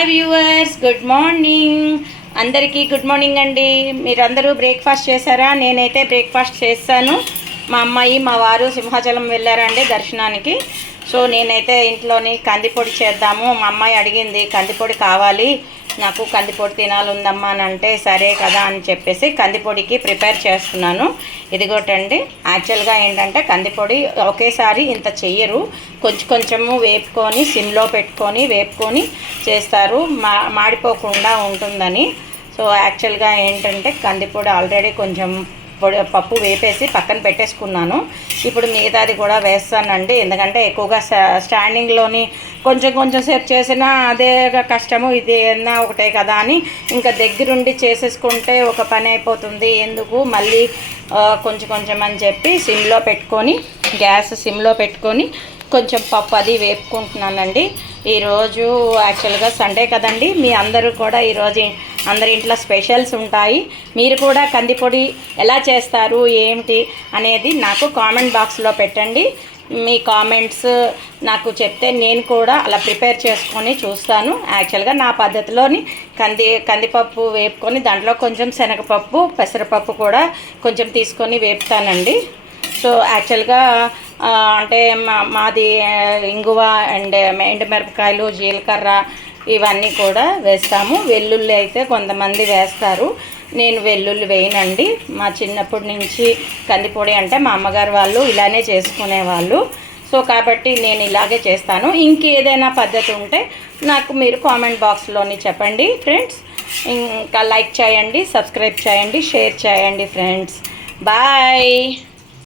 Hi viewers, good morning. అందరికీ good morning అండి. మీరందరూ బ్రేక్ఫాస్ట్ చేశారా? నేనైతే బ్రేక్ఫాస్ట్ చేశాను. మా అమ్మాయి మా వారు సింహాచలం వెళ్ళారండి దర్శనానికి. సో నేనైతే ఇంట్లోని కందిపొడి చేద్దాము. మా అమ్మాయి అడిగింది కందిపొడి కావాలి, నాకు కందిపొడి తినాలుందమ్మా అని అంటే సరే కదా అని చెప్పేసి కందిపొడికి ప్రిపేర్ చేస్తున్నాను. ఇదిగోటండి, యాక్చువల్గా ఏంటంటే కందిపొడి ఒకేసారి ఇంత చెయ్యరు, కొంచెం కొంచెము వేపుకొని సిమ్లో పెట్టుకొని వేపుకొని చేస్తారు, మాడిపోకుండా ఉంటుందని. సో యాక్చువల్గా ఏంటంటే కందిపొడి ఆల్రెడీ కొంచెం పప్పు వేపేసి పక్కన పెట్టేసుకున్నాను. ఇప్పుడు మిగతాది కూడా వేస్తానండి, ఎందుకంటే ఎక్కువగా స్టాండింగ్లోని కొంచెం కొంచెం సేపు చేసినా అదే కష్టము, ఇది ఏదైనా ఒకటే కదా అని ఇంకా దగ్గరుండి చేసేసుకుంటే ఒక పని అయిపోతుంది, ఎందుకు మళ్ళీ కొంచెం కొంచెం అని చెప్పి సిమ్లో పెట్టుకొని గ్యాస్ సిమ్లో పెట్టుకొని కొంచెం పప్పు అది వేపుకుంటున్నానండి. ఈరోజు యాక్చువల్గా సండే కదండి, మీ అందరూ కూడా ఈరోజు అందరి ఇంట్లో స్పెషల్స్ ఉంటాయి. మీరు కూడా కందిపొడి ఎలా చేస్తారు ఏంటి అనేది నాకు కామెంట్ బాక్స్లో పెట్టండి. మీ కామెంట్స్ నాకు చెప్తే నేను కూడా అలా ప్రిపేర్ చేసుకొని చూస్తాను. యాక్చువల్గా నా పద్ధతిలోని కందిపప్పు వేపుకొని దాంట్లో కొంచెం శనగపప్పు పెసరపప్పు కూడా కొంచెం తీసుకొని వేపుతానండి. సో యాక్చువల్గా అంటే మాది ఇంగువ అండ్ ఎండుమిరపకాయలు జీలకర్ర ఇవన్నీ కూడా వేస్తాము. వెల్లుల్లి అయితే కొంతమంది వేస్తారు, నేను వెల్లుల్లి వేయనండి. మా చిన్నప్పటి నుంచి కందిపొడి అంటే మా అమ్మగారు వాళ్ళు ఇలానే చేసుకునేవాళ్ళు. సో కాబట్టి నేను ఇలాగే చేస్తాను. ఇంకేదైనా పద్ధతి ఉంటే నాకు మీరు కామెంట్ బాక్స్లోని చెప్పండి ఫ్రెండ్స్. ఇంకా లైక్ చేయండి, సబ్స్క్రైబ్ చేయండి, షేర్ చేయండి ఫ్రెండ్స్. బాయ్.